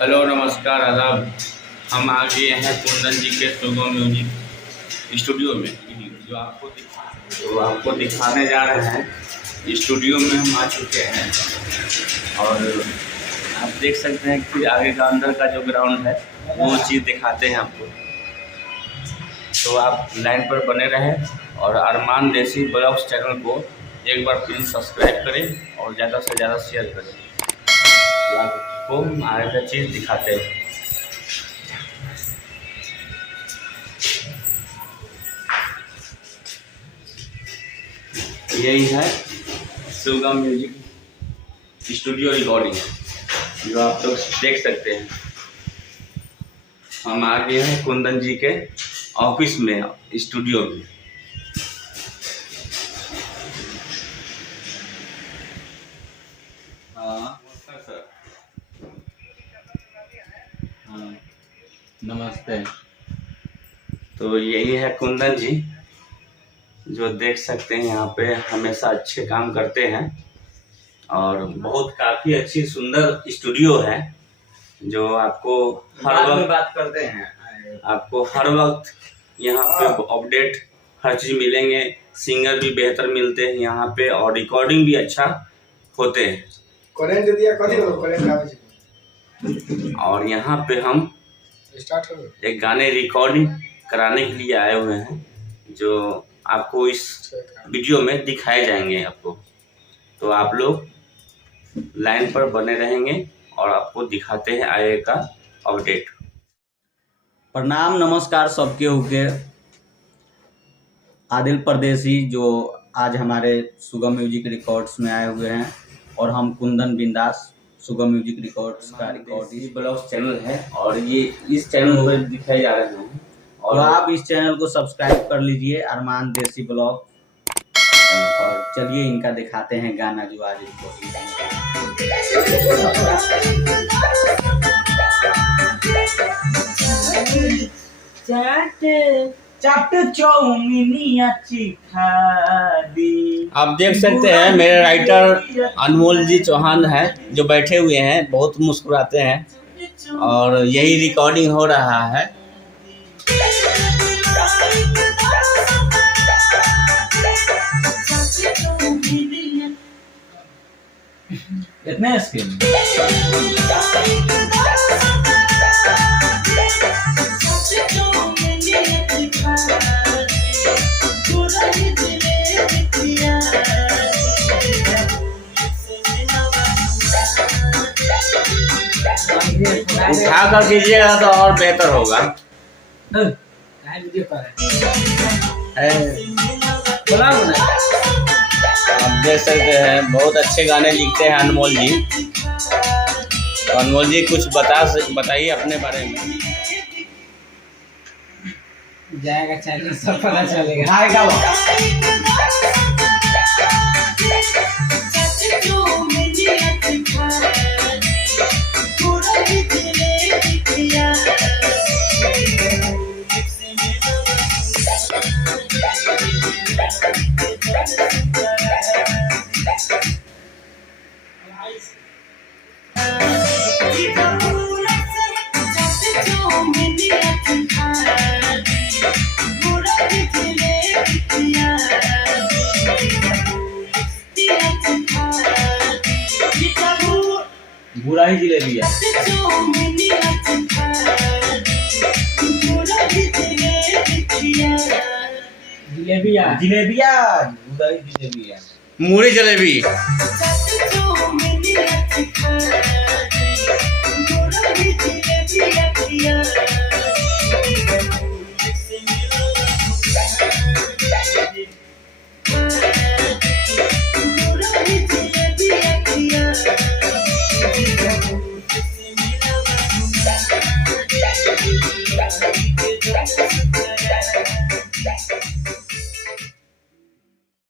Hello नमस्कार आदाब। हम आ गए हैं कुंदन जी के सुगम म्यूजिक स्टूडियो में, जो आपको दिखाने जा रहे हैं। स्टूडियो में हम आ चुके हैं और आप देख सकते हैं कि आगे का अंदर का जो ग्राउंड है वो चीज़ दिखाते हैं आपको। तो आप लाइन पर बने रहें और अरमान देसी ब्लॉग्स चैनल को एक बार प्लीज़ सब्सक्राइब करें और ज़्यादा से ज़्यादा शेयर करें। तो आपको आगे का चीज़ दिखाते हैं। यही है सुगम म्यूजिक स्टूडियो रिकॉर्डिंग, जो आप लोग देख सकते हैं। हम आ गए हैं कुंदन जी के ऑफिस में, स्टूडियो में। सर हाँ, नमस्ते। तो यही है कुंदन जी, जो देख सकते हैं यहाँ पे हमेशा अच्छे काम करते हैं और बहुत काफ़ी अच्छी सुंदर स्टूडियो है, जो आपको हर वक्त बात करते हैं। आपको हर वक्त यहाँ पे अपडेट हर चीज़ मिलेंगे। सिंगर भी बेहतर मिलते हैं यहाँ पे और रिकॉर्डिंग भी अच्छा होते हैं। और यहाँ पे हम एक गाने रिकॉर्डिंग कराने के लिए आए हुए हैं, जो आपको इस वीडियो में दिखाए जाएंगे आपको। तो आप लोग लाइन पर बने रहेंगे और आपको दिखाते हैं आगे का अपडेट। प्रणाम नमस्कार सबके होके। आदिल परदेसी जो आज हमारे सुगम म्यूजिक रिकॉर्ड्स में आए हुए हैं, और हम कुंदन बिंदास सुगम म्यूजिक रिकॉर्ड्स का रिकॉर्ड ब्लॉग्स चैनल है और ये इस चैनल पर दिखाए जा रहे हैं। और तो आप इस चैनल को सब्सक्राइब कर लीजिए, अरमान देसी ब्लॉग। और चलिए इनका दिखाते हैं गाना जो आज आप देख सकते हैं मेरे राइटर अनमोल जी चौहान है, जो बैठे हुए हैं, बहुत मुस्कुराते हैं और यही रिकॉर्डिंग हो रहा है। इतने स्किल उठा कर कीजिएगा तो और बेहतर होगा। आप देख सकते हैं बहुत अच्छे गाने लिखते हैं अनमोल जी। तो अनमोल जी कुछ बताइए अपने बारे में। जाएगा चैनल सब पता चलेगा। आएगा बुरा ही जिलेबिया जिलेबिया जिलेबिया बुरा ही जिलेबिया मूरी जलेबी।